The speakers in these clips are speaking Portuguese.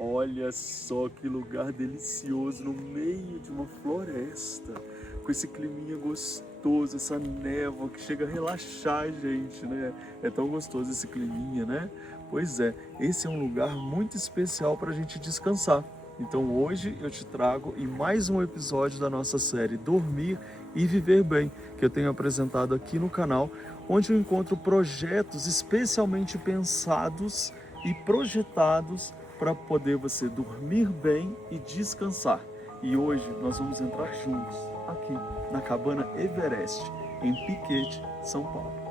Olha só que lugar delicioso no meio de uma floresta, com esse climinha gostoso, essa névoa que chega a relaxar a gente, né? É tão gostoso esse climinha, né? Pois é, esse é um lugar muito especial para a gente descansar. Então hoje eu te trago em mais um episódio da nossa série Dormir e Viver Bem, que eu tenho apresentado aqui no canal, onde eu encontro projetos especialmente pensados e projetados para poder você dormir bem e descansar. E hoje nós vamos entrar juntos aqui na cabana Everest, em Piquete, São Paulo.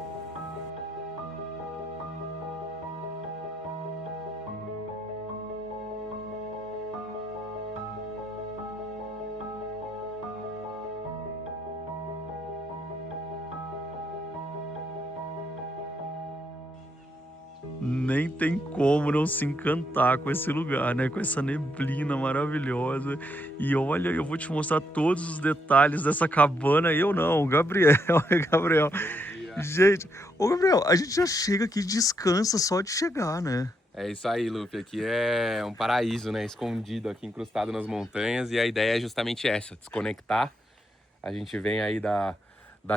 Nem tem como não se encantar com esse lugar, né? Com essa neblina maravilhosa. E olha, eu vou te mostrar todos os detalhes dessa cabana. Eu não, o Gabriel, Gabriel. Bom dia. Gente, ô Gabriel, a gente já chega aqui e descansa só de chegar, né? É isso aí, Lupe. Aqui é um paraíso, né? Escondido aqui, incrustado nas montanhas. E a ideia é justamente essa, desconectar. A gente vem aí da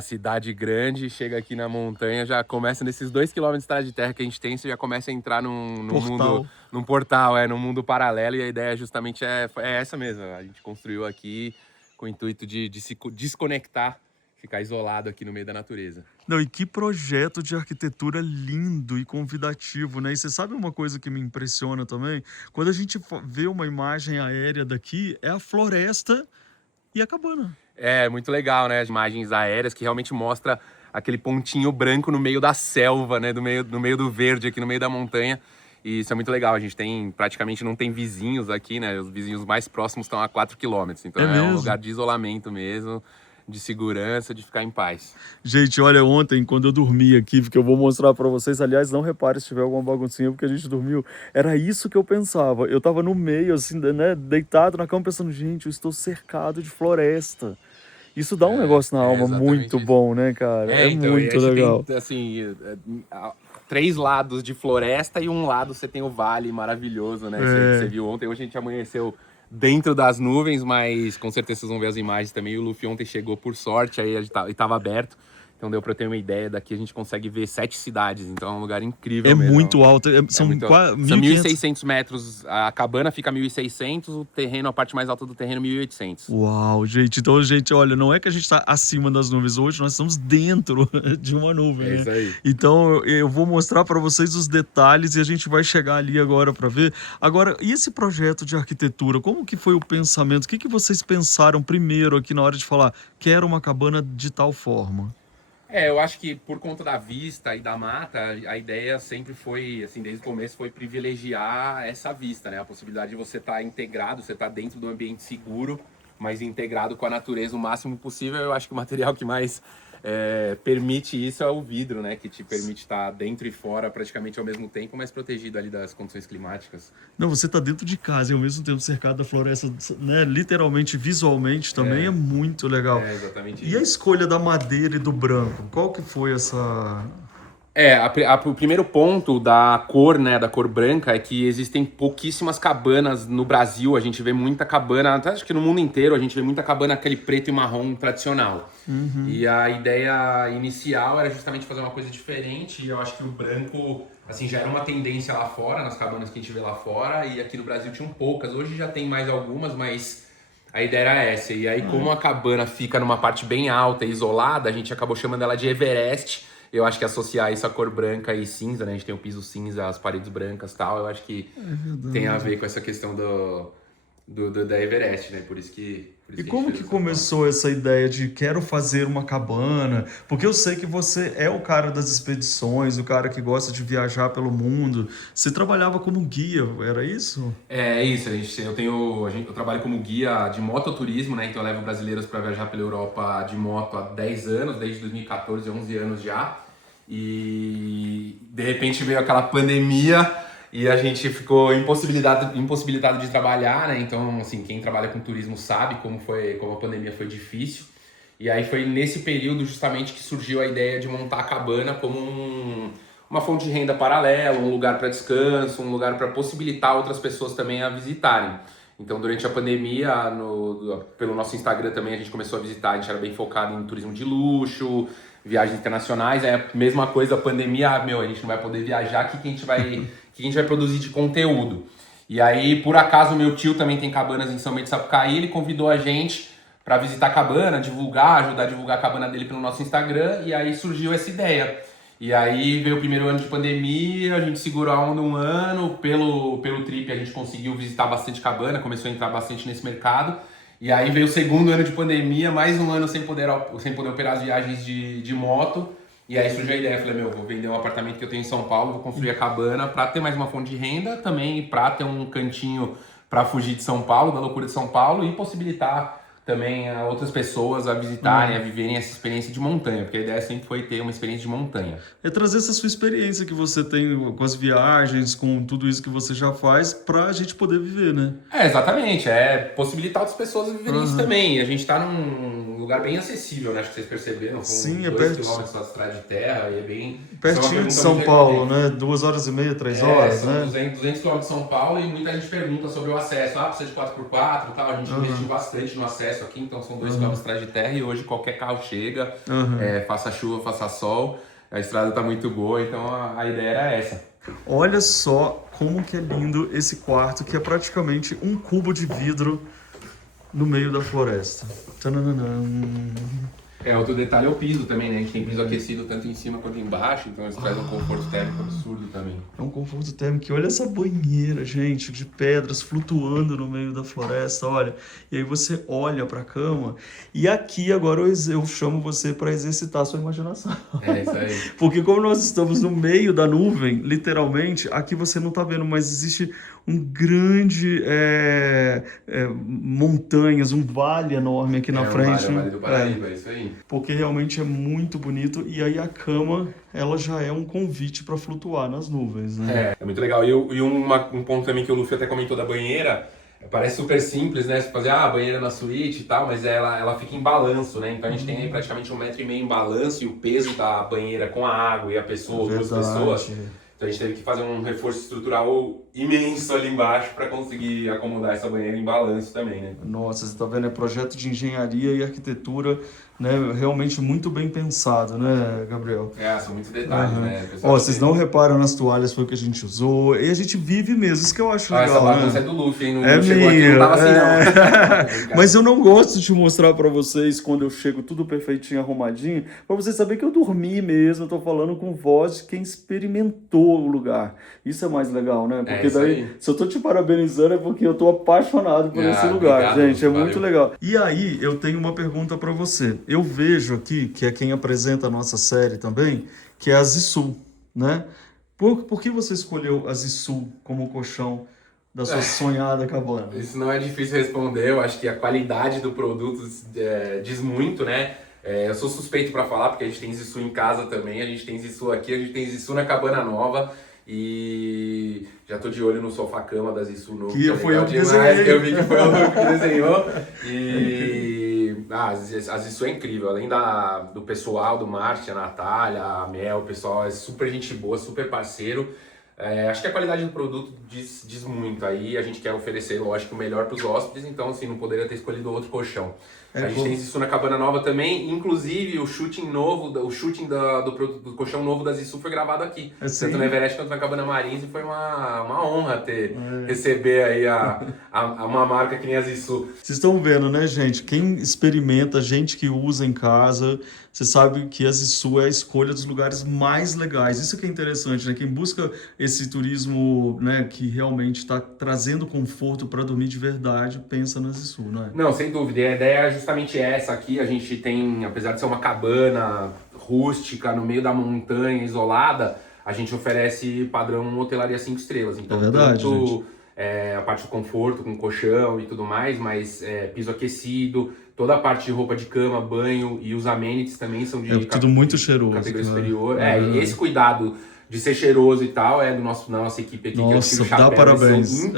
cidade grande, chega aqui na montanha, já começa nesses 2 km de estrada de terra que a gente tem, você já começa a entrar num mundo, Portal. num portal, num mundo paralelo. E a ideia justamente é essa mesmo. A gente construiu aqui com o intuito de se desconectar, ficar isolado aqui no meio da natureza. Não, e que projeto de arquitetura lindo e convidativo, né? E você sabe uma coisa que me impressiona também? Quando a gente vê uma imagem aérea daqui, é a floresta e a cabana. É muito legal, né? As imagens aéreas que realmente mostra aquele pontinho branco no meio da selva, né? No meio do verde, aqui no meio da montanha. E isso é muito legal. A gente praticamente não tem vizinhos aqui, né? Os vizinhos mais próximos estão a 4 km. Então É é um mesmo? lugar de isolamento mesmo, de segurança, de ficar em paz. Gente, olha, ontem, quando eu dormi aqui, porque eu vou mostrar pra vocês, aliás, não repare se tiver alguma baguncinha, porque a gente dormiu, era isso que eu pensava. Eu tava no meio, assim, né, deitado na cama, pensando, gente, eu estou cercado de floresta. Isso dá um negócio na É alma exatamente muito isso. bom, né, cara? É Então, e muito aí você tem, legal. assim, 3 lados de floresta e um lado você tem o vale maravilhoso, né? Você É, viu ontem, hoje a gente amanheceu dentro das nuvens, mas com certeza vocês vão ver as imagens também. O Luffy ontem chegou por sorte, aí e tava aberto, então deu pra eu ter uma ideia. Daqui a gente consegue ver 7 cidades, então é um lugar é incrível mesmo. muito alto, É são muito alto. quase São 1.500. 1.600 metros, a cabana fica a 1.600, o terreno, a parte mais alta do terreno, 1.800. Uau, gente, então, gente, olha, não é que a gente está acima das nuvens hoje, nós estamos dentro de uma nuvem, É né? isso aí. Então, eu vou mostrar para vocês os detalhes e a gente vai chegar ali agora para ver. Agora, e esse projeto de arquitetura, como que foi o pensamento? O que que vocês pensaram primeiro aqui na hora de falar, quero uma cabana de tal forma? Eu acho que por conta da vista e da mata, a ideia sempre foi, assim, desde o começo, foi privilegiar essa vista, né? A possibilidade de você estar integrado, você estar dentro do ambiente seguro, mas integrado com a natureza o máximo possível. Eu acho que o material que mais permite isso é o vidro, né? Que te permite estar dentro e fora praticamente ao mesmo tempo, mas protegido ali das condições climáticas. Não, você está dentro de casa e ao mesmo tempo cercado da floresta, né? Literalmente, visualmente também é muito legal. É exatamente E a isso. escolha da madeira e do branco, qual que foi essa... O primeiro ponto da cor, né, da cor branca, é que existem pouquíssimas cabanas no Brasil. A gente vê muita cabana, até acho que no mundo inteiro, a gente vê muita cabana aquele preto e marrom tradicional. Uhum. E a ideia inicial era justamente fazer uma coisa diferente. E eu acho que o branco, assim, já era uma tendência lá fora, nas cabanas que a gente vê lá fora. E aqui no Brasil tinham poucas. Hoje já tem mais algumas, mas a ideia era essa. E aí, como a cabana fica numa parte bem alta e isolada, a gente acabou chamando ela de Everest. Eu acho que associar isso à cor branca e cinza, né? A gente tem o piso cinza, as paredes brancas e tal. Eu acho que É tem a verdade. ver com essa questão da Everest, né? Por E isso que a gente como fez que dessa forma. começou essa ideia de quero fazer uma cabana? Porque eu sei que você é o cara das expedições, o cara que gosta de viajar pelo mundo. Você trabalhava como guia, era isso? É isso, eu trabalho como guia de mototurismo, né? Então eu levo brasileiros para viajar pela Europa de moto há 10 anos, desde 2014, 11 anos já. E de repente veio aquela pandemia e a gente ficou impossibilitado de trabalhar, né? Então, assim, quem trabalha com turismo sabe como a pandemia foi difícil. E aí foi nesse período justamente que surgiu a ideia de montar a cabana como uma fonte de renda paralela, um lugar para descanso, um lugar para possibilitar outras pessoas também a visitarem. Então, durante a pandemia, pelo nosso Instagram também a gente começou a visitar, a gente era bem focado em turismo de luxo, viagens internacionais, é a mesma coisa, a pandemia, a gente não vai poder viajar, o que a gente vai produzir de conteúdo? E aí, por acaso, meu tio também tem cabanas em São Bento de Sapucaí, ele convidou a gente para visitar a cabana, divulgar, ajudar a divulgar a cabana dele pelo nosso Instagram, e aí surgiu essa ideia. E aí veio o primeiro ano de pandemia, a gente segurou a onda um ano, pelo trip a gente conseguiu visitar bastante cabana, começou a entrar bastante nesse mercado. E aí veio o segundo ano de pandemia, mais um ano sem poder operar as viagens de moto. E aí surgiu a ideia, falei, vou vender um apartamento que eu tenho em São Paulo, vou construir a cabana para ter mais uma fonte de renda, também para ter um cantinho para fugir de São Paulo, da loucura de São Paulo, e possibilitar também a outras pessoas a visitarem, a viverem essa experiência de montanha, porque a ideia sempre foi ter uma experiência de montanha. É trazer essa sua experiência que você tem com as viagens, com tudo isso que você já faz, pra gente poder viver, né? Exatamente, possibilitar outras pessoas viverem isso também. E a gente tá num lugar bem acessível, né? Acho que vocês perceberam, com Sim, 2 km da estrada de terra, e é bem... pertinho de São Paulo, né? 2h30, 3 horas, são né? 200 km de São Paulo, e muita gente pergunta sobre o acesso. Precisa de 4x4 e tal, a gente investiu bastante no acesso aqui, então são 2 km de estrada de terra, e hoje qualquer carro chega, faça chuva, faça sol, a estrada tá muito boa, então a ideia era essa. Olha só como que é lindo esse quarto, que é praticamente um cubo de vidro no meio da floresta. Tananana. Outro detalhe é o piso também, né? A gente tem piso aquecido tanto em cima quanto embaixo, então isso traz um conforto térmico absurdo também. É um conforto térmico. E olha essa banheira, gente, de pedras flutuando no meio da floresta, olha. E aí você olha pra cama, e aqui agora eu chamo você para exercitar a sua imaginação. É isso aí. Porque como nós estamos no meio da nuvem, literalmente, aqui você não tá vendo, mas existe um grande montanhas, um vale enorme aqui na frente. O Vale do Paraíba, é isso aí. Porque realmente é muito bonito, e aí a cama, ela já é um convite para flutuar nas nuvens, né? É muito legal. E um ponto também que o Luffy até comentou da banheira, parece super simples, né? Você fazer a banheira na suíte e tal, mas ela fica em balanço, né? Então a gente tem aí praticamente 1,5 metro em balanço, e o peso da banheira com a água e a pessoa, duas pessoas. Então a gente teve que fazer um reforço estrutural imenso ali embaixo para conseguir acomodar essa banheira em balanço também, né? Nossa, você tá vendo? É projeto de engenharia e arquitetura, né? Realmente muito bem pensado, né, Gabriel? São muitos detalhes, né? Vocês não reparam nas toalhas, foi o que a gente usou, e a gente vive mesmo, isso que eu acho legal, essa bagunça né? é do Luffy, hein? Não chegou aqui, não tava assim, não. Mas eu não gosto de mostrar pra vocês quando eu chego tudo perfeitinho, arrumadinho, pra vocês saberem que eu dormi mesmo, eu tô falando com voz de quem experimentou o lugar. Isso é mais legal, né? Porque daí, se eu tô te parabenizando, é porque eu tô apaixonado por esse lugar, obrigado, gente, é valeu. muito legal. E aí, eu tenho uma pergunta pra você. Eu vejo aqui, que é quem apresenta a nossa série também, que é a Zissu, né? Por que você escolheu a Zissu como colchão da sua sonhada cabana? Isso não é difícil responder, eu acho que a qualidade do produto diz muito, né? Eu sou suspeito para falar, porque a gente tem Zissu em casa também, a gente tem Zissu aqui, a gente tem Zissu na cabana nova, e já tô de olho no sofá-cama da Zissu novo. Que foi eu que demais, desenhei. que eu vi que foi o que desenhou. E a Zissu é incrível, além do pessoal, do Márcio, a Natália, a Mel, o pessoal é super gente boa, super parceiro. Acho que a qualidade do produto diz muito. Aí a gente quer oferecer, lógico, o melhor para os hóspedes, então assim, não poderia ter escolhido outro colchão. A gente tem Zissu na cabana nova também, inclusive o shooting do colchão novo da Zissu foi gravado aqui. Tanto na Everest quanto na Cabana Marins, e foi uma honra receber aí uma marca que nem a Zissu. Vocês estão vendo, né, gente? Quem experimenta, gente que usa em casa, você sabe que a Zissu é a escolha dos lugares mais legais. Isso que é interessante, né? Quem busca esse turismo, né, que realmente está trazendo conforto para dormir de verdade, pensa na Zissu, né? Não, sem dúvida. A ideia é justamente essa aqui. A gente tem, apesar de ser uma cabana rústica no meio da montanha, isolada, a gente oferece padrão hotelaria 5 estrelas. Então, é verdade, tanto a parte do conforto, com colchão e tudo mais, mas piso aquecido, toda a parte de roupa de cama, banho e os amenities também são de tudo muito cheiroso, categoria superior. E esse cuidado de ser cheiroso e tal é da nossa equipe aqui. Nossa, que eu tiro o chapéu, dá parabéns. São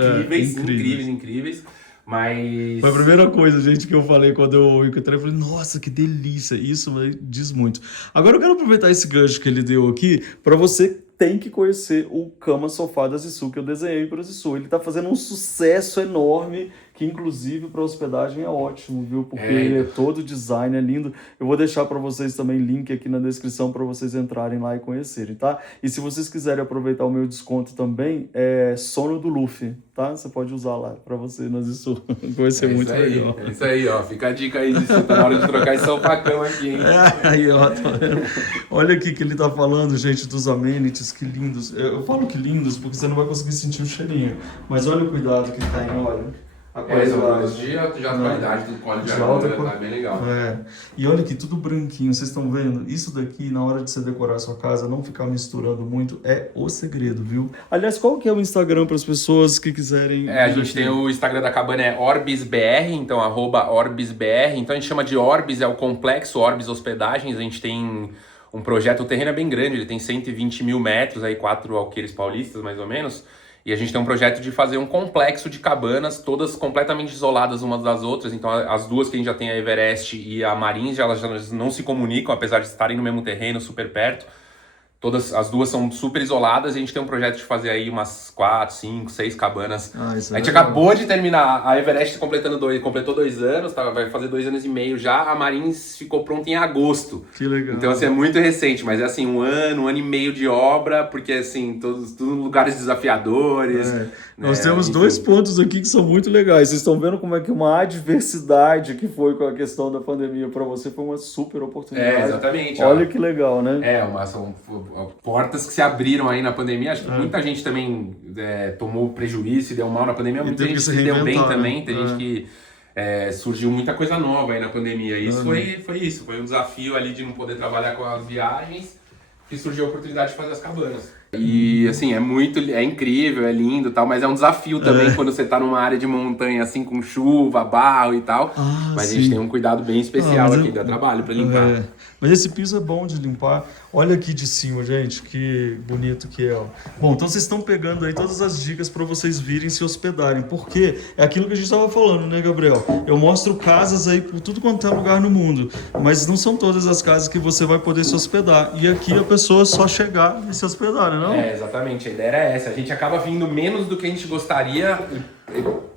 incríveis. Mas... Foi a primeira coisa, gente, que eu falei quando eu encontrei. Eu falei, nossa, que delícia. Isso diz muito. Agora eu quero aproveitar esse gancho que ele deu aqui para você tem que conhecer o Cama Sofá da Zissu, que eu desenhei para a Zissu. Ele tá fazendo um sucesso enorme, que inclusive para hospedagem é ótimo, viu? Porque ele é todo design, é lindo. Eu vou deixar para vocês também link aqui na descrição para vocês entrarem lá e conhecerem, tá? E se vocês quiserem aproveitar o meu desconto também, é Sono do Luffy, tá? Você pode usar lá para você na Zissu. Vai ser muito legal. É isso aí, ó. Fica a dica aí, Zissu, tá na hora de trocar esse sofá-cama aqui, hein? Aí, ó, tá vendo? Olha aqui que ele tá falando, gente, dos amenities, que lindos. Eu falo que lindos porque você não vai conseguir sentir o cheirinho. Mas olha o cuidado que tem, olha. A qualidade de qualidade do colo de argila, tá bem legal. E olha aqui, tudo branquinho, vocês estão vendo? Isso daqui, na hora de você decorar a sua casa, não ficar misturando muito, é o segredo, viu? Aliás, qual que é o Instagram para as pessoas que quiserem... A gente tem o Instagram da cabana, é OrbisBR, então @OrbisBR. Então a gente chama de Orbis, é o complexo Orbis Hospedagens. A gente tem um projeto, o terreno é bem grande, ele tem 120 mil metros, aí 4 alqueires paulistas, mais ou menos. E a gente tem um projeto de fazer um complexo de cabanas, todas completamente isoladas umas das outras. Então as duas que a gente já tem, a Everest e a Marins, elas já não se comunicam, apesar de estarem no mesmo terreno, super perto. Todas as duas são super isoladas e a gente tem um projeto de fazer aí umas 4, 5, 6 cabanas. A gente acabou de terminar, a Everest completou 2 anos, vai fazer 2 anos e meio já, a Marins ficou pronta em agosto. Que legal. Então assim, é muito recente, mas é assim, um ano e meio de obra, porque assim, tudo lugares desafiadores. Né? Nós temos 2 pontos aqui que são muito legais. Vocês estão vendo como é que uma adversidade que foi com a questão da pandemia para você foi uma super oportunidade. Exatamente. Olha que legal, né? São portas que se abriram aí na pandemia. Acho que muita gente também tomou prejuízo e deu mal na pandemia, muita gente se deu bem também. Tem gente que surgiu muita coisa nova aí na pandemia. E isso foi um desafio ali de não poder trabalhar com as viagens, que surgiu a oportunidade de fazer as cabanas. E assim, é incrível, é lindo e tal, mas é um desafio também quando você tá numa área de montanha assim, com chuva, barro e tal. Mas a gente tem um cuidado bem especial aqui, dá trabalho pra limpar. Mas esse piso é bom de limpar. Olha aqui de cima, gente, que bonito que é. Ó. Bom, então vocês estão pegando aí todas as dicas para vocês virem se hospedarem. Porque é aquilo que a gente estava falando, né, Gabriel? Eu mostro casas aí por tudo quanto é lugar no mundo. Mas não são todas as casas que você vai poder se hospedar. E aqui a pessoa só chegar e se hospedar, né? Não? Exatamente. A ideia era essa. A gente acaba vindo menos do que a gente gostaria.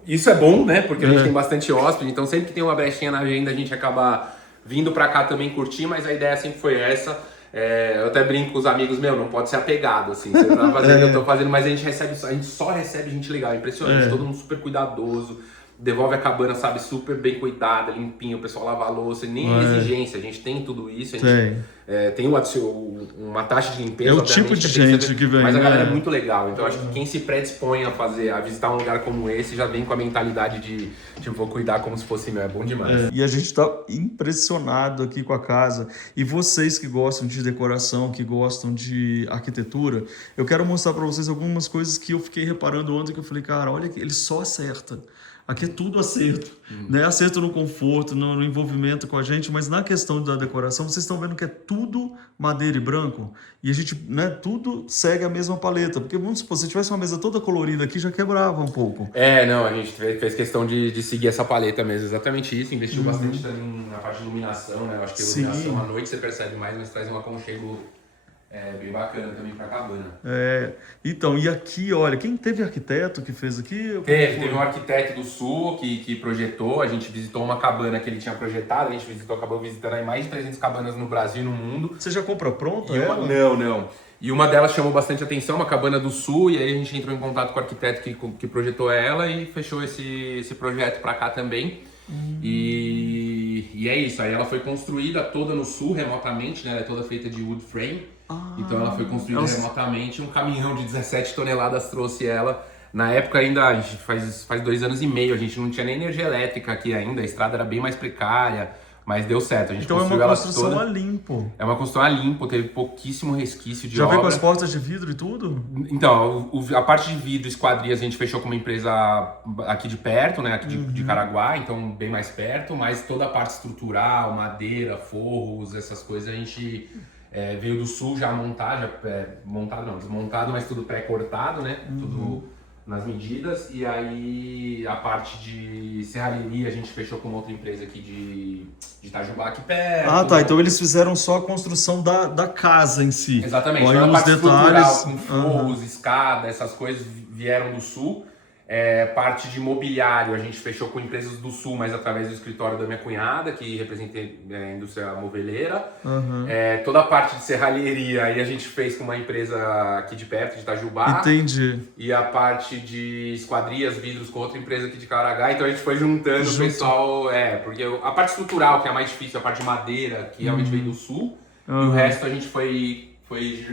Isso é bom, né? Porque a gente tem bastante hóspede. Então sempre que tem uma brechinha na agenda, a gente acaba vindo pra cá também curtir. Mas a ideia sempre foi essa. Eu até brinco com os amigos, não pode ser apegado, assim, você tá fazendo, eu tô fazendo, mas a gente só recebe gente legal, é impressionante, todo mundo super cuidadoso, devolve a cabana, sabe, super bem cuidada, limpinho, o pessoal lava a louça, nem exigência, a gente tem tudo isso, a gente tem uma taxa de limpeza, é o tipo de gente que vem, mas a galera é muito legal, então acho que quem se predispõe a visitar um lugar como esse já vem com a mentalidade de vou cuidar como se fosse meu, é bom demais. E a gente tá impressionado aqui com a casa, e vocês que gostam de decoração, que gostam de arquitetura, eu quero mostrar para vocês algumas coisas que eu fiquei reparando ontem, que eu falei, cara, olha que ele só acerta. Aqui é tudo acerto, né? Acerto no conforto, no envolvimento com a gente, mas na questão da decoração, vocês estão vendo que é tudo madeira e branco, e a gente, né, tudo segue a mesma paleta, porque vamos supor, se tivesse uma mesa toda colorida aqui, já quebrava um pouco. A gente fez questão de seguir essa paleta mesmo, exatamente isso, investiu bastante também na parte de iluminação, né? Eu acho que a iluminação à noite você percebe mais, mas traz um aconchego bem bacana também pra cabana. Então, e aqui, olha, quem teve arquiteto que fez aqui? Teve um arquiteto do Sul que projetou, a gente visitou uma cabana que ele tinha projetado, a gente acabou visitando aí mais de 300 cabanas no Brasil e no mundo. Você já compra pronta? Não. E uma delas chamou bastante atenção, uma cabana do Sul, e aí a gente entrou em contato com o arquiteto que projetou ela e fechou esse projeto pra cá também. E é isso, aí ela foi construída toda no Sul, remotamente, né? Ela é toda feita de wood frame. Então ela foi construída remotamente, um caminhão de 17 toneladas trouxe ela. Na época ainda, a gente faz 2 anos e meio, a gente não tinha nem energia elétrica aqui ainda, a estrada era bem mais precária, mas deu certo. A gente construiu ela toda. Então é uma construção a limpo. É uma construção a limpo, teve pouquíssimo resquício de obra. Já veio com as portas de vidro e tudo? Então, a parte de vidro, esquadrias, a gente fechou com uma empresa aqui de perto, né, aqui de Caraguá, então bem mais perto, mas toda a parte estrutural, madeira, forros, essas coisas, a gente... veio do Sul já desmontado, mas tudo pré-cortado, né? Tudo nas medidas, e aí a parte de serralheria a gente fechou com outra empresa aqui de Itajubá, aqui perto. Ah, tá. Então eles fizeram só a construção da casa em si. Exatamente. Olha Então, a os parte detalhes. estrutural, com forros, escada, essas coisas vieram do Sul. Parte de mobiliário a gente fechou com empresas do Sul, mas através do escritório da minha cunhada, que representa a indústria moveleira. Toda a parte de serralheria aí a gente fez com uma empresa aqui de perto, de Itajubá. Entendi. E a parte de esquadrias, vidros com outra empresa aqui de Caragá. Então a gente foi juntando o pessoal, porque a parte estrutural, que é a mais difícil, a parte de madeira, que realmente veio do Sul, e o resto a gente foi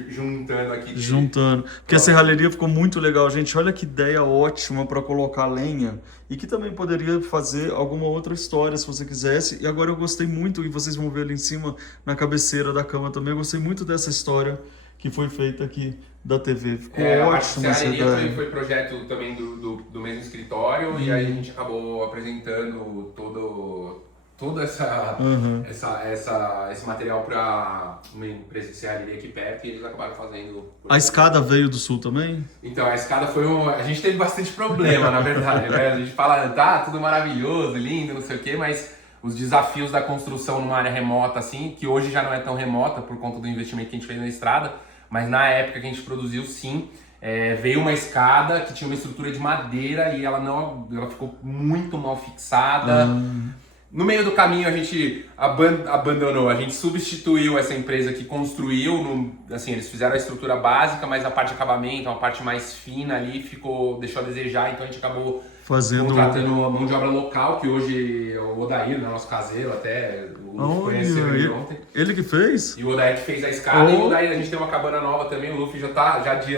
juntando aqui. Juntando. Porque a serralheria ficou muito legal, gente. Olha que ideia ótima para colocar lenha. E que também poderia fazer alguma outra história, se você quisesse. E agora eu gostei muito, e vocês vão ver ali em cima, na cabeceira da cama também, eu gostei muito dessa história que foi feita aqui da TV. Ficou ótimo essa ideia. Foi projeto também do mesmo escritório, e aí a gente acabou apresentando todo esse material para uma empresa de serralheria aqui perto, e eles acabaram fazendo. A escada veio do Sul também? Então, a escada foi a gente teve bastante problema, na verdade, né? A gente fala, tá, tudo maravilhoso, lindo, não sei o quê, mas os desafios da construção numa área remota, assim, que hoje já não é tão remota por conta do investimento que a gente fez na estrada, mas na época que a gente produziu, sim, veio uma escada que tinha uma estrutura de madeira e ela ficou muito mal fixada. No meio do caminho a gente abandonou, a gente substituiu essa empresa que construiu, eles fizeram a estrutura básica, mas a parte de acabamento, uma parte mais fina ali, deixou a desejar, então a gente acabou contratando uma mão de obra local, que hoje é o Odair, né, nosso caseiro, até o Luffy conheceu ele ontem. Ele que fez? E o Odair que fez a escada, e o Odair, a gente tem uma cabana nova também, o Luffy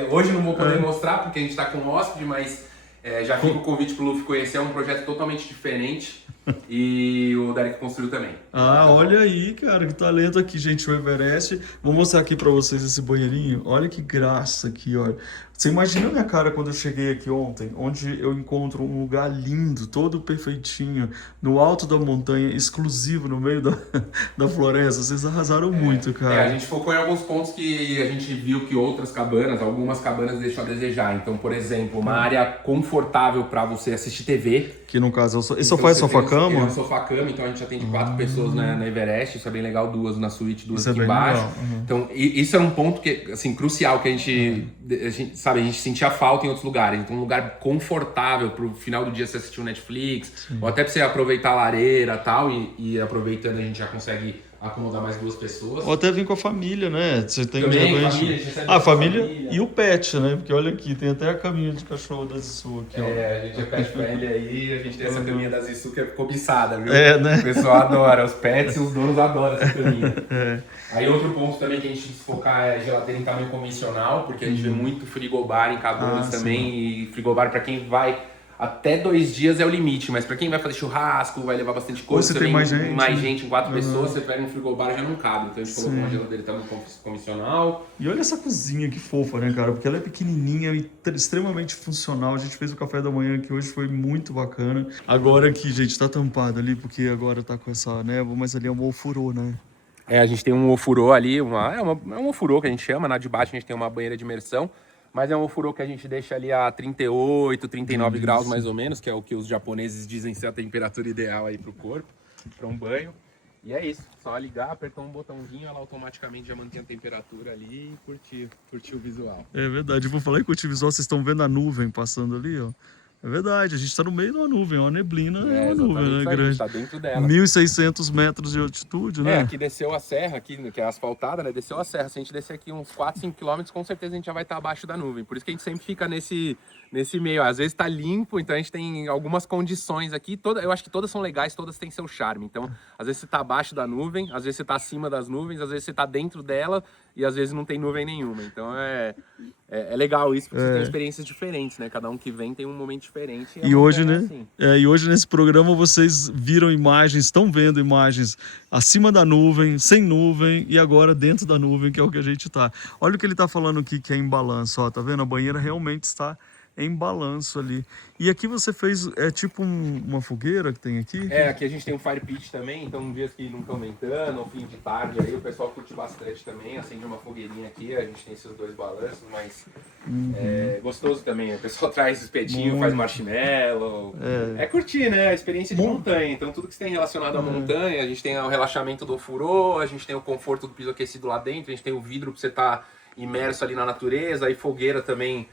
hoje não vou poder mostrar porque a gente tá com um hóspede, mas já fica o convite pro Luffy conhecer, é um projeto totalmente diferente. E o Derek construiu também. Olha aí, cara, que talento aqui, gente, o Everest. Vou mostrar aqui pra vocês esse banheirinho. Olha que graça aqui, olha. Você imagina a minha cara quando eu cheguei aqui ontem, onde eu encontro um lugar lindo, todo perfeitinho, no alto da montanha, exclusivo, no meio da floresta. Vocês arrasaram muito, cara. A gente focou em alguns pontos que a gente viu que algumas cabanas deixam a desejar. Então, por exemplo, uma área confortável para você assistir TV. Que no caso, esse sofá é sofá-cama? É um sofá-cama, então a gente atende 4 pessoas na Everest, isso é bem legal, 2 na suíte, 2 aqui é embaixo. Então, isso é um ponto que, assim, crucial, que a gente sentia falta em outros lugares. Então, um lugar confortável pro final do dia você assistir um Netflix, ou até pra você aproveitar a lareira e tal, e aproveitando a gente já consegue acomodar mais 2 pessoas. Ou até vir com a família, né? Você tem também, a família e o pet, né? Porque olha aqui, tem até a caminha de cachorro da Zissu aqui, ó. A gente é pet pra ele aí, a gente tem essa caminha da Zissu que é cobiçada, viu? Né? O pessoal adora, os pets e os donos adoram essa caminha. Aí outro ponto também que a gente quis focar é geladeira em tamanho convencional, porque a gente vê muito frigobar em cabanas também, e frigobar pra quem vai até 2 dias é o limite, mas pra quem vai fazer churrasco, vai levar bastante coisa, você tem mais gente, em 4 pessoas, você pega um frigobar já não cabe. Então a gente colocou uma geladeira em tamanho convencional. E olha essa cozinha que fofa, né, cara? Porque ela é pequenininha e extremamente funcional. A gente fez o café da manhã aqui hoje, foi muito bacana. Agora aqui, gente, tá tampado ali, porque agora tá com essa névoa, mas ali é um ofurô, né? A gente tem um ofurô ali, é um ofurô que a gente chama, na de baixo a gente tem uma banheira de imersão, mas é um ofurô que a gente deixa ali a 38, 39 graus mais ou menos, que é o que os japoneses dizem ser a temperatura ideal aí pro corpo, para um banho. E é isso, só ligar, apertar um botãozinho, ela automaticamente já mantém a temperatura ali e curtir o visual. É verdade, eu vou falar em curtir o visual, vocês estão vendo a nuvem passando ali, ó. É verdade, a gente está no meio de uma nuvem, uma neblina, é uma nuvem, né, grande. Tá dentro dela. 1.600 metros de altitude, né? Aqui desceu a serra, aqui, que é asfaltada, né? Desceu a serra. Se a gente descer aqui uns 4, 5 quilômetros, com certeza a gente já vai estar abaixo da nuvem. Por isso que a gente sempre fica nesse meio. Às vezes tá limpo, então a gente tem algumas condições aqui. Eu acho que todas são legais, todas têm seu charme. Então, às vezes você tá abaixo da nuvem, às vezes você tá acima das nuvens, às vezes você tá dentro dela e às vezes não tem nuvem nenhuma. Então é legal isso, porque você tem experiências diferentes, né? Cada um que vem tem um momento diferente. E hoje, né? Assim. E hoje nesse programa vocês viram imagens, estão vendo imagens acima da nuvem, sem nuvem e agora dentro da nuvem, que é o que a gente tá. Olha o que ele tá falando aqui, que é em balanço, ó, tá vendo? A banheira realmente está em balanço ali. E aqui você fez, é tipo uma fogueira que tem aqui? Aqui a gente tem um fire pit também, então dias que não estão ventando, ou fim de tarde aí, o pessoal curte bastante também, acende uma fogueirinha aqui, a gente tem esses dois balanços, mas é gostoso também, o pessoal traz espetinho, faz marshmallow, é curtir, né, a experiência de montanha, então tudo que você tem relacionado à montanha, a gente tem o relaxamento do furô, a gente tem o conforto do piso aquecido lá dentro, a gente tem o vidro pra você estar imerso ali na natureza, aí fogueira também.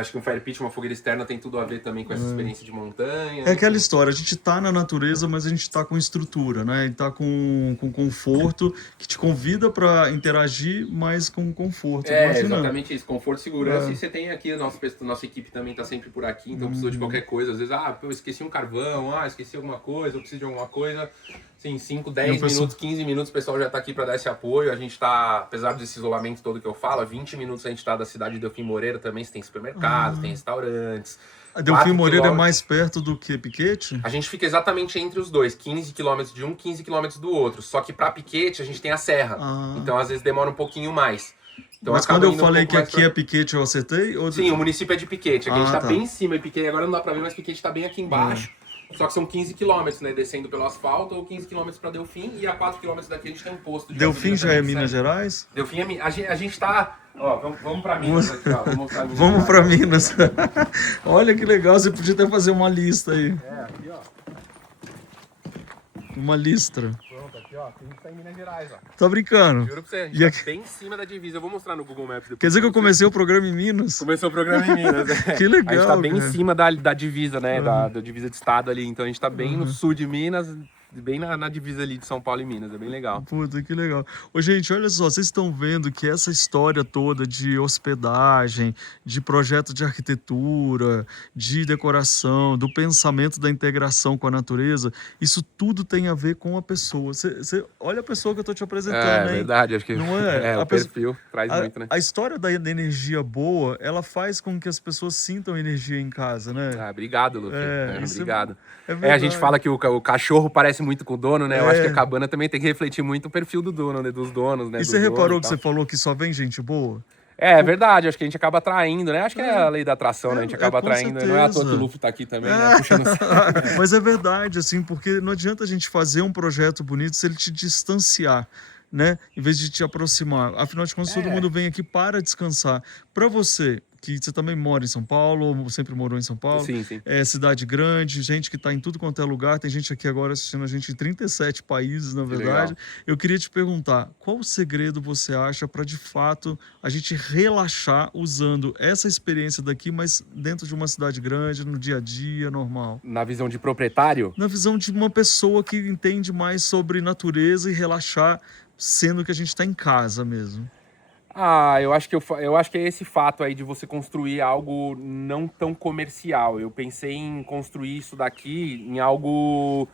Acho que um fire pit, uma fogueira externa, tem tudo a ver também com essa experiência de montanha. É aquela história, a gente tá na natureza, mas a gente tá com estrutura, né? A gente tá com conforto, que te convida para interagir, mas com conforto. Exatamente isso, conforto e segurança. E você tem aqui, a nossa equipe também tá sempre por aqui, então precisou de qualquer coisa. Às vezes, eu esqueci um carvão, esqueci alguma coisa, eu preciso de alguma coisa. Sim, 5, 10 minutos, 15 minutos, o pessoal já tá aqui para dar esse apoio. A gente tá, apesar desse isolamento todo que eu falo, 20 minutos a gente tá da cidade de Delfim Moreira também, você tem supermercados, tem restaurantes. A Delfim Moreira é mais perto do que Piquete? A gente fica exatamente entre os dois, 15 quilômetros de um, 15 quilômetros do outro. Só que para Piquete a gente tem a serra, então às vezes demora um pouquinho mais. Então, mas quando eu falei que aqui é Piquete, eu acertei? Sim, o município é de Piquete, aqui a gente tá bem em cima, e Piquete agora não dá para ver, mas Piquete tá bem aqui embaixo. Só que são 15 quilômetros, né? Descendo pelo asfalto, ou 15 quilômetros para Delfim, e a 4 quilômetros daqui a gente tem um posto de Delfim já é Minas Gerais? Delfim é Minas. A gente tá. Ó, vamos para Minas aqui, ó. Vou mostrar Minas. Vamos para Minas. Olha que legal, você podia até fazer uma lista aí. Aqui, ó. Uma listra. Pronto, aqui, ó. A gente tá em Minas Gerais, ó. Tá brincando? Juro pra você, a gente tá bem em cima da divisa. Eu vou mostrar no Google Maps depois. Quer dizer que eu comecei o programa em Minas? Começou o programa em Minas, Que legal, a gente tá bem cara. em cima da divisa, né? Da divisa de estado ali. Então a gente tá bem no sul de Minas, bem na divisa ali de São Paulo e Minas. É bem legal. Puta, que legal. Ô, gente, olha só, vocês estão vendo que essa história toda de hospedagem, de projeto de arquitetura, de decoração, do pensamento da integração com a natureza, isso tudo tem a ver com a pessoa. Você olha a pessoa que eu tô te apresentando, hein? Verdade, acho que Não é? o perfil traz muito, né? A história da energia boa, ela faz com que as pessoas sintam energia em casa, né? Obrigado, Luffy. Obrigado. É a gente fala que o cachorro parece muito com o dono, né? Eu acho que a cabana também tem que refletir muito o perfil do dono, né? Dos donos, né? E você reparou que você falou que só vem gente boa? É verdade, acho que a gente acaba atraindo, né? Acho que é a lei da atração, né? A gente acaba atraindo. certeza. Não é à toa que o Luffy tá aqui também, né? Puxando Mas é verdade, assim, porque não adianta a gente fazer um projeto bonito se ele te distanciar, né? Em vez de te aproximar. Afinal de contas, todo mundo vem aqui para descansar. Para você, que você também mora em São Paulo, ou sempre morou em São Paulo. Sim, sim. É cidade grande, gente que está em tudo quanto é lugar. Tem gente aqui agora assistindo a gente em 37 países, na verdade. legal. Eu queria te perguntar, qual o segredo você acha para, de fato, a gente relaxar usando essa experiência daqui, mas dentro de uma cidade grande, no dia a dia, normal? Na visão de proprietário? Na visão de uma pessoa que entende mais sobre natureza e relaxar, sendo que a gente está em casa mesmo. Eu acho que é esse fato aí de você construir algo não tão comercial. Eu pensei em construir isso daqui em algo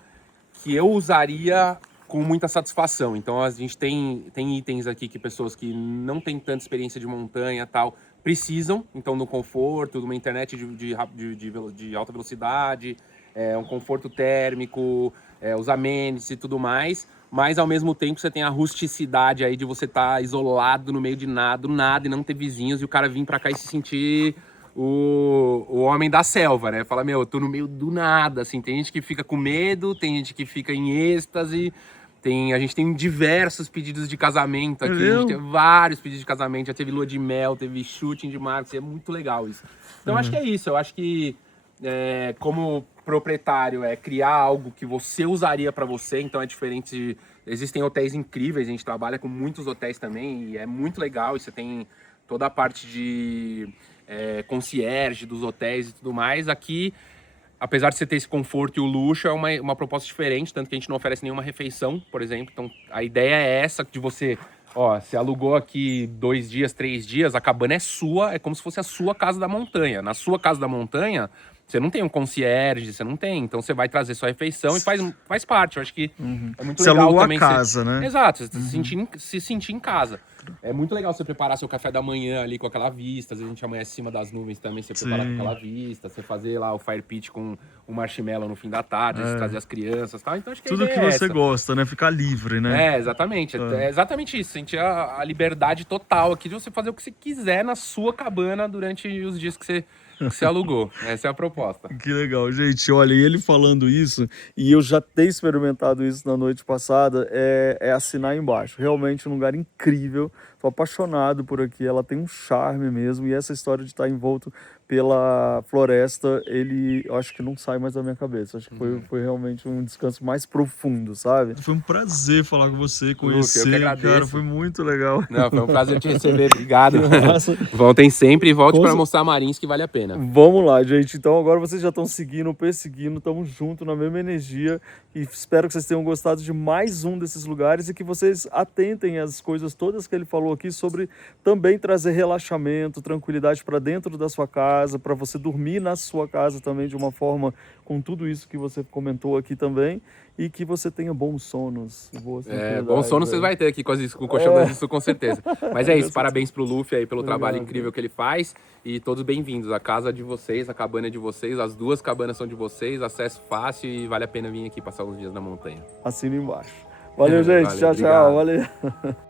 que eu usaria com muita satisfação. Então a gente tem itens aqui que pessoas que não têm tanta experiência de montanha e tal precisam, então do conforto, de uma internet de alta velocidade, um conforto térmico, os amenities e tudo mais. Mas ao mesmo tempo você tem a rusticidade aí de você estar isolado no meio de nada, do nada, e não ter vizinhos, e o cara vir pra cá e se sentir o homem da selva, né? Fala, eu tô no meio do nada, assim. Tem gente que fica com medo, tem gente que fica em êxtase, a gente tem diversos pedidos de casamento aqui, a gente tem vários pedidos de casamento, já teve lua de mel, teve shooting de Marcos, é muito legal isso. Então acho que é isso, eu acho que como proprietário criar algo que você usaria para você, então é diferente. Existem hotéis incríveis, a gente trabalha com muitos hotéis também e é muito legal. E você tem toda a parte de concierge dos hotéis e tudo mais. Aqui, apesar de você ter esse conforto e o luxo, é uma proposta diferente, tanto que a gente não oferece nenhuma refeição, por exemplo. Então a ideia é essa, de você... você alugou aqui 2 dias, 3 dias, a cabana é sua, é como se fosse a sua casa da montanha. Na sua casa da montanha, você não tem um concierge, você não tem. Então você vai trazer sua refeição e faz parte. Eu acho que é muito Você legal alugou também. a casa, né? Exato, você se sentir em casa. É muito legal você preparar seu café da manhã ali com aquela vista. Às vezes a gente amanhece em cima das nuvens também, você preparar com aquela vista. Você fazer lá o fire pit com o marshmallow no fim da tarde, você trazer as crianças e tal. Então acho que Tudo que você gosta, né? Ficar livre, né? Exatamente. É exatamente isso. Sentir a liberdade total aqui de você fazer o que você quiser na sua cabana durante os dias que Você alugou. Essa é a proposta. Que legal, gente. Olha, e ele falando isso, e eu já tenho experimentado isso na noite passada, é assinar embaixo. Realmente um lugar incrível. Tô apaixonado por aqui. Ela tem um charme mesmo. E essa história de estar envolto pela floresta, eu acho que não sai mais da minha cabeça. Acho que foi realmente um descanso mais profundo, sabe? Foi um prazer falar com você, conhecer, eu que agradeço. cara. Foi muito legal. Não, foi um prazer te receber. Obrigado. Voltem sempre e volte para mostrar Marins, que vale a pena. Vamos lá, gente. Então agora vocês já estão seguindo, perseguindo, estamos juntos na mesma energia e espero que vocês tenham gostado de mais um desses lugares e que vocês atentem às coisas todas que ele falou aqui sobre também trazer relaxamento, tranquilidade para dentro da sua casa, para você dormir na sua casa também de uma forma com tudo isso que você comentou aqui também e que você tenha bons sonos. Bons sonos vocês vai ter aqui com o Colchão das Isso, com certeza. Mas é isso, parabéns pro Luffy aí pelo trabalho incrível que ele faz e todos bem-vindos. A casa é de vocês, a cabana é de vocês, as duas cabanas são de vocês, acesso fácil e vale a pena vir aqui passar uns dias na montanha. Assina embaixo. Valeu, gente. Valeu, tchau, obrigado. tchau. Valeu.